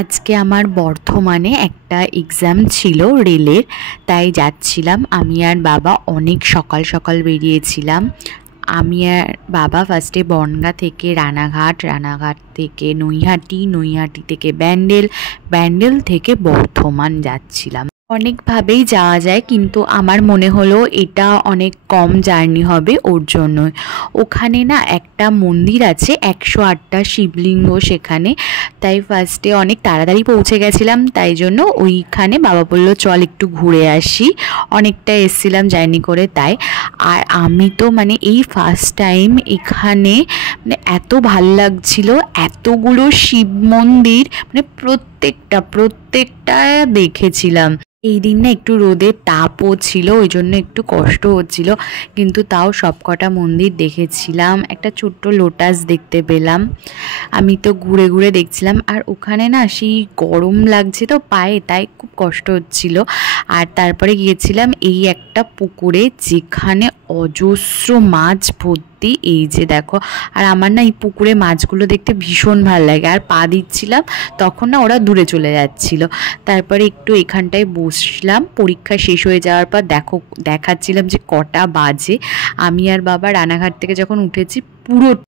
আজকে আমার বর্ধমানে একটা এক্সাম ছিল রেলের, তাই যাচ্ছিলাম। আমি আর বাবা অনেক সকাল সকাল বেরিয়েছিলাম। আমি আর বাবা ফার্স্টে বনগাঁ থেকে রানাঘাট, রানাঘাট থেকে নৈহাটি, নৈহাটি থেকে ব্যান্ডেল, ব্যান্ডেল থেকে বর্ধমান যাচ্ছিলাম। অনেকভাবেই যাওয়া যায়, কিন্তু আমার মনে হলো এটা অনেক কম জার্নি হবে, ওর জন্য। ওখানে না একটা মন্দির আছে, 108টা শিবলিঙ্গ সেখানে। তাই ফার্স্টে অনেক তাড়াতাড়ি পৌঁছে গেছিলাম, তাই জন্য ওইখানে বাবা বললো চল একটু ঘুরে আসি, অনেকটা এসছিলাম জার্নি করে তাই। আর আমি তো মানে এই ফার্স্ট টাইম এখানে, মানে এত ভাল লাগছিল, এতগুলো শিব মন্দির, মানে প্রত্যেকটা দেখেছিলাম। এই দিন না একটু রোদের তাপও ছিল, ওই জন্য একটু কষ্ট হচ্ছিল, কিন্তু তাও সবকটা মন্দির দেখেছিলাম। একটা ছোট্ট লোটাস দেখতে পেলাম। আমি তো ঘুরে ঘুরে দেখছিলাম, আর ওখানে না সেই গরম লাগছে তো পায়ে, তাই খুব কষ্ট হচ্ছিল। আর তারপরে গিয়েছিলাম এই একটা পুকুরে, যেখানে অজস্র মাছ ভর্তি, এই যে দেখো। আর আমার না এই পুকুরে মাছগুলো দেখতে ভীষণ ভালো লাগে, আর পা দিচ্ছিলাম তখন না ওরা দূরে চলে যাচ্ছিল। তারপরে একটু এখানটায় বসলাম, পরীক্ষা শেষ হয়ে যাওয়ার পর দেখাচ্ছিলাম যে কটা বাজে। আমি আর বাবা রানাঘাট থেকে যখন উঠেছি পুরো